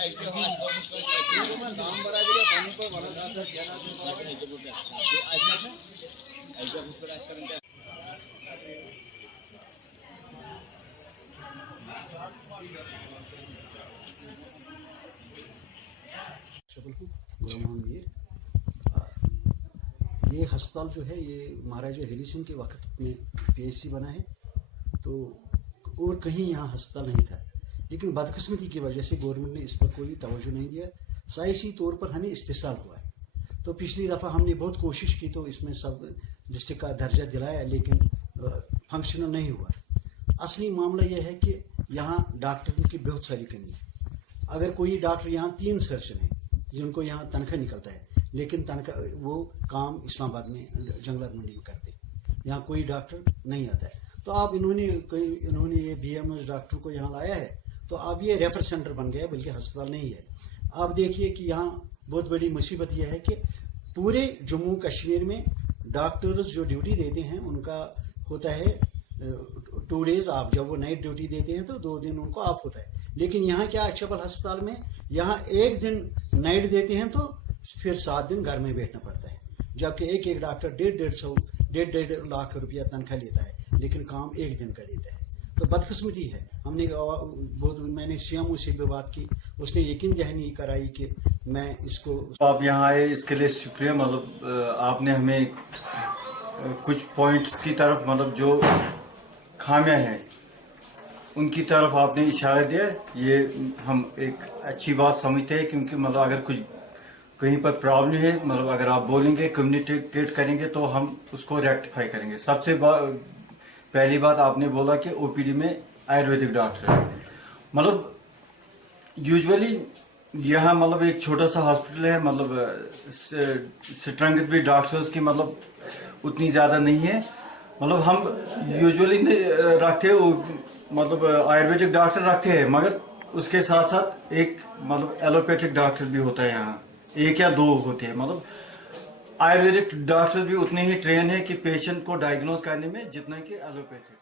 یہ ہسپتال جو ہے یہ مہاراجہ ہری سنگھ کے وقت میں PHC بنا ہے، تو اور کہیں یہاں ہسپتال نہیں تھا، لیکن بدقسمتی کی وجہ سے گورنمنٹ نے اس پر کوئی توجہ نہیں دیا. سائنسی طور پر ہمیں استحصال ہوا ہے. تو پچھلی دفعہ ہم نے بہت کوشش کی تو اس میں سب ڈسٹرکٹ کا درجہ دلایا، لیکن فنکشنل نہیں ہوا. اصلی معاملہ یہ ہے کہ یہاں ڈاکٹروں کی بہت ساری کمی ہے. اگر کوئی ڈاکٹر یہاں 3 سرجن ہیں جن کو یہاں تنخواہ نکلتا ہے، لیکن تنخواہ وہ کام اسلام آباد میں جنگلات منڈی میں کرتے ہیں، یہاں کوئی ڈاکٹر نہیں آتا ہے. تو اب انہوں نے یہ BMS ڈاکٹر کو یہاں لایا ہے، تو اب یہ ریفر سینٹر بن گیا بلکہ ہسپتال نہیں ہے. آپ دیکھیے کہ یہاں بہت بڑی مصیبت یہ ہے کہ پورے جموں کشمیر میں ڈاکٹرز جو ڈیوٹی دیتے ہیں ان کا ہوتا ہے 2 days آف. جب وہ نائٹ ڈیوٹی دیتے ہیں تو 2 دن ان کو آف ہوتا ہے. لیکن یہاں کیا اچھبل ہسپتال میں یہاں 1 دن نائٹ دیتے ہیں تو پھر 7 دن گھر میں بیٹھنا پڑتا ہے، جبکہ ایک ڈاکٹر 1.5 لاکھ روپیہ تنخواہ لیتا ہے، لیکن کام 1 دن کا دیتا ہے. تو بدقسمتی ہے. میں نے CMO سے بھی بات کی، اس نے یقین دہانی کرائی کہ میں اس کو. آپ یہاں آئے اس کے لیے شکریہ. مطلب آپ نے ہمیں کچھ پوائنٹس کی طرف مطلب جو خامیاں ہیں ان کی طرف آپ نے اشارہ دیا. یہ ہم ایک اچھی بات سمجھتے ہیں، کیونکہ مطلب اگر کچھ کہیں پر پرابلم ہے، مطلب اگر آپ بولیں گے کمیونیکیٹ کریں گے تو ہم اس کو ریکٹیفائی کریں گے. سب سے پہلی بات آپ نے بولا کہ OPD میں آیورویدک ڈاکٹر ہے. مطلب یوزولی یہاں مطلب ایک چھوٹا سا ہاسپٹل ہے، مطلب اسٹرینگتھ بھی ڈاکٹرز کی مطلب اتنی زیادہ نہیں ہے. مطلب ہم یوزولی رکھتے مطلب آیورویدک ڈاکٹر رکھتے ہیں، مگر اس کے ساتھ ساتھ ایک مطلب ایلوپیتھک ڈاکٹر بھی ہوتا ہے یہاں، 1 یا 2 ہوتے ہیں. مطلب آیورویدک ڈاکٹر بھی اتنے ہی ٹرین ہے کہ پیشنٹ کو ڈائگنوز کرنے میں جتنا کہ ایلوپیتھک.